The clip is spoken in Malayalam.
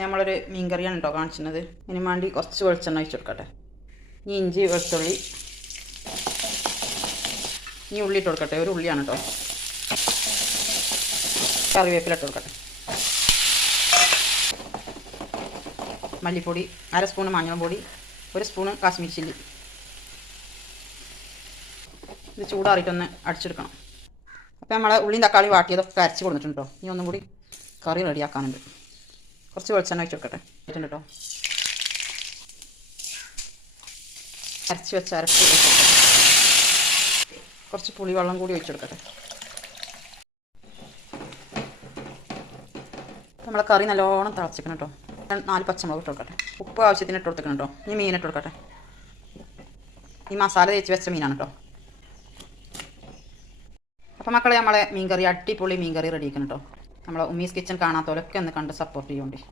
നമ്മളൊരു മീൻ കറിയാണ് കേട്ടോ കാണിച്ചിരുന്നത്. ഇതിന് വേണ്ടി കുറച്ച് വെളിച്ചെണ്ണ ഒഴിച്ച് കൊടുക്കട്ടെ. ഇനി ഇഞ്ചി വെളുത്തുള്ളി, ഇനി ഉള്ളി ഇട്ട് കൊടുക്കട്ടെ. ഒരു ഉള്ളിയാണ് കേട്ടോ. കറിവേപ്പില ഇട്ട് കൊടുക്കട്ടെ. മല്ലിപ്പൊടി, 1/2 സ്പൂൺ മഞ്ഞൾ പൊടി, 1 സ്പൂൺ കാശ്മീരി ചില്ലി. ഇത് ചൂടാറിയിട്ടൊന്ന് അടിച്ചെടുക്കണം. അപ്പോൾ നമ്മളെ ഉള്ളിയും തക്കാളി വാട്ടിയതൊക്കെ അരച്ച് കൊടുത്തിട്ടുണ്ട് കേട്ടോ. ഇനി ഒന്നും കൂടി കറി റെഡിയാക്കാനുണ്ട്. കുറച്ച് വെളിച്ചെണ്ണ ഒഴിച്ച് കൊടുക്കട്ടെ. ഇട്ടുണ്ട് കേട്ടോ. അരച്ച് വെച്ച് കുറച്ച് പുളിവെള്ളം കൂടി ഒഴിച്ച് കൊടുക്കട്ടെ. നമ്മളെ കറി നല്ലോണം തിളച്ചിക്കണം കേട്ടോ. 4 പച്ചമുളക് ഇട്ട് കൊടുക്കട്ടെ. ഉപ്പ് ആവശ്യത്തിന് ഇട്ട് കൊടുക്കണം കേട്ടോ. ഇനി മീൻ ഇട്ട് കൊടുക്കട്ടെ. ഈ മസാല തേച്ച് വെച്ച മീനാണ് കേട്ടോ. അപ്പോൾ മക്കളെ, നമ്മളെ മീൻ കറി അടിപൊളി മീൻ കറി റെഡിയാക്കണം കേട്ടോ. നമ്മളെ ഉമ്മീസ് കിച്ചൺ കാണാത്തവരൊക്കെ ഒന്ന് കണ്ട് സപ്പോർട്ട് ചെയ്യുന്നുണ്ട്.